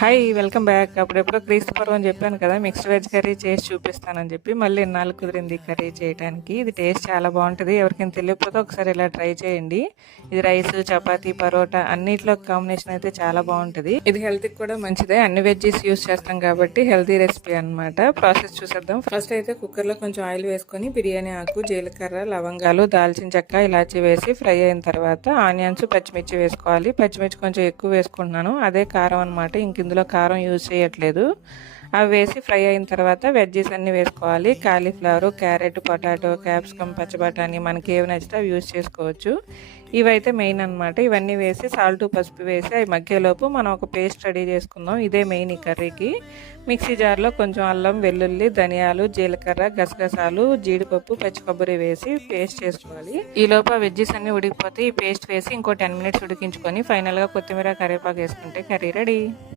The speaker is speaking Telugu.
హాయ్! Welcome back. అప్పుడెప్పుడో క్రీస్తు పూర్వం అని చెప్పాను కదా! మిక్స్డ్ వెజ్ కర్రీ చేసి చూపిస్తానని చెప్పి, మళ్ళీ ఇన్నాళ్ళు కుదిరింది ఈ కర్రీ చేయటానికి. ఇది టేస్ట్ చాలా బావుంటది. ఎవరికైనా తెలియకపోతే ఒకసారి ఇలా ట్రై చేయండి. ఇది రైస్, చపాతీ, పరోటా అన్నిట్లో కాంబినేషన్ అయితే చాలా బావుంటది. ఇది హెల్త్‌కి కూడా మంచిదే. అన్ని వెజ్జీస్ యూజ్ చేస్తాం కాబట్టి హెల్తీ రెసిపీ అనమాట. ప్రాసెస్ చూసేద్దాం. ఫస్ట్ అయితే కుక్కర్‌లో కొంచెం ఆయిల్ వేసుకొని బిర్యానీ ఆకు, జీలకర్ర, లవంగాలు, దాల్చిన చెక్క, ఇలాచీ వేసి ఫ్రై అయిన తర్వాత ఆనియన్స్, పచ్చిమిర్చి వేసుకోవాలి. పచ్చిమిర్చి కొంచెం ఎక్కువ వేసుకుంటున్నాను. అదే కారం అనమాట. ఇందులో కారం యూజ్ చేయట్లేదు. అవి వేసి ఫ్రై అయిన తర్వాత వెజ్జీస్ అన్నీ వేసుకోవాలి. కాలీఫ్లవర్, క్యారెట్, పొటాటో, క్యాప్సికమ్, పచ్చిబఠానీ మనకి ఏవి నచ్చితే అవి యూజ్ చేసుకోవచ్చు. ఇవైతే మెయిన్ అనమాట. ఇవన్నీ వేసి సాల్ట్, పసుపు వేసి అవి మగ్గేలోపు మనం ఒక పేస్ట్ రెడీ చేసుకుందాం. ఇదే మెయిన్ ఈ కర్రీకి. మిక్సీ జార్లో కొంచెం అల్లం, వెల్లుల్లి, ధనియాలు, జీలకర్ర, గసగసాలు, జీడిపప్పు, పచ్చి కొబ్బరి వేసి పేస్ట్ చేసుకోవాలి. ఈలోపు ఆ వెజ్జీస్ అన్నీ ఉడికిపోతే ఈ పేస్ట్ వేసి ఇంకో 10 మినిట్స్ ఉడికించుకొని ఫైనల్గా కొత్తిమీర, కరివేపాకు వేసుకుంటే కర్రీ రెడీ.